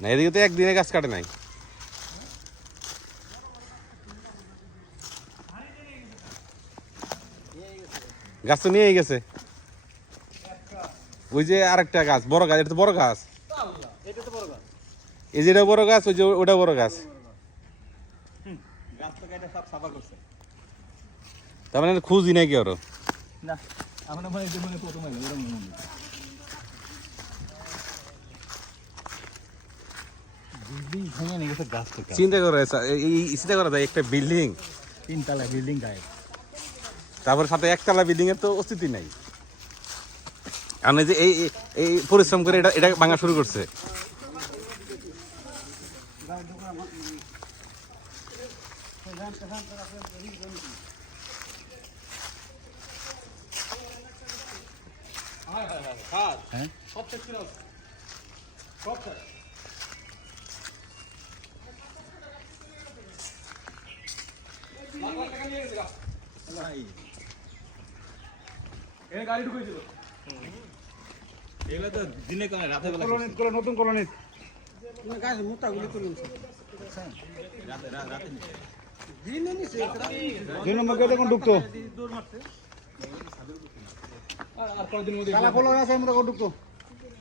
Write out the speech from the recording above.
না এদিকে তো একদিনে গাছ কাটে নাই। গাছ তো নিয়েই গেছে। ওই যে আরেকটা গাছ বড় গাছ, এটা তো বড় গাছ। এই যেটা বড় গাছ, ওই যে ওটা বড় গাছ। তার মানে খুঁজি নাই কি আরো? চিন্তা করে চিন্তা করা যায় একটা বিল্ডিং 3 তলা বিল্ডিং গায়ে, তারপরে সাথে একতলা বিল্ডিং এর তো অস্তিত্ব নাই। আর এই যে এই পরিশ্রম করে এটা ভাঙা শুরু করছে। গাড়ি ঢুকেছিল এগুলো তো দিনে করে রাতে বেলা নতুন কলোনি গাছ মোটাগুলি তুলে রাতে রাতে দিনে নিছে 2 নম্বর গেটে কোন ঢুকতো আর কতদিন মধ্যে তালা খোলা আছে আমরা কোন ঢুকতো